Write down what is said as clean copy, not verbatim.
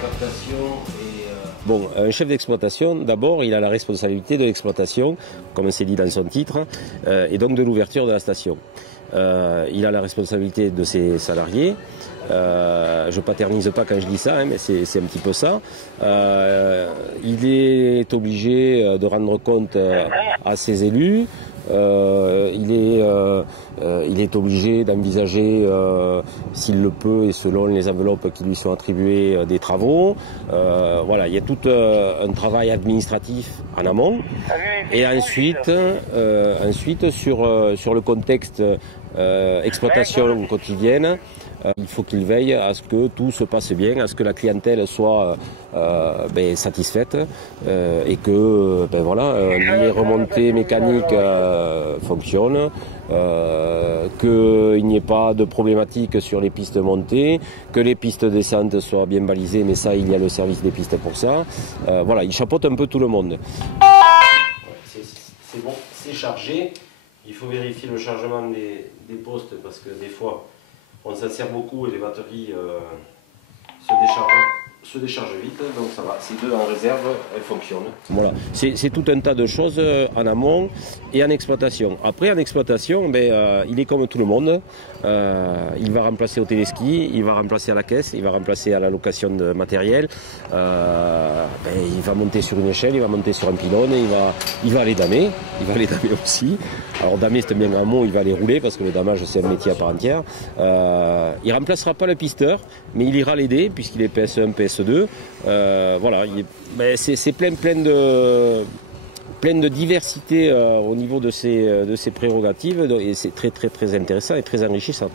captation et... Bon, un chef d'exploitation, d'abord, il a la responsabilité de l'exploitation, comme c'est dit dans son titre, et donc de l'ouverture de la station. Il a la responsabilité de ses salariés. Je ne paternise pas quand je dis ça, hein, mais c'est un petit peu ça. Il est obligé de rendre compte à ses élus. Il est obligé d'envisager, s'il le peut et selon les enveloppes qui lui sont attribuées, des travaux. Voilà, il y a tout un travail administratif en amont. Et ensuite sur le contexte exploitation quotidienne, il faut qu'il veille à ce que tout se passe bien, à ce que la clientèle soit satisfaite et que les remontées mécaniques fonctionnent, qu'il n'y ait pas de problématique sur les pistes montées, que les pistes descentes soient bien balisées, mais ça, il y a le service des pistes pour ça. Voilà, il chapeaute un peu tout le monde. C'est bon, c'est chargé. Il faut vérifier le chargement des postes parce que des fois, on s'en sert beaucoup et les batteries se déchargent vite, donc ça va. Ces deux en réserve, elles fonctionnent. Voilà, c'est tout un tas de choses en amont et en exploitation. Après, en exploitation, il est comme tout le monde. Il va remplacer au téléski, il va remplacer à la caisse, il va remplacer à la location de matériel. Il va monter sur une échelle, il va monter sur un pylône, il va aller damer. Il va aller damer aussi. Alors damer, c'est bien un mot, il va aller rouler parce que le damage, c'est un métier à part entière. Il ne remplacera pas le pisteur, mais il ira l'aider puisqu'il est PS1, PS2. Voilà, c'est plein de diversité au niveau de ses prérogatives et c'est très intéressant et très enrichissant.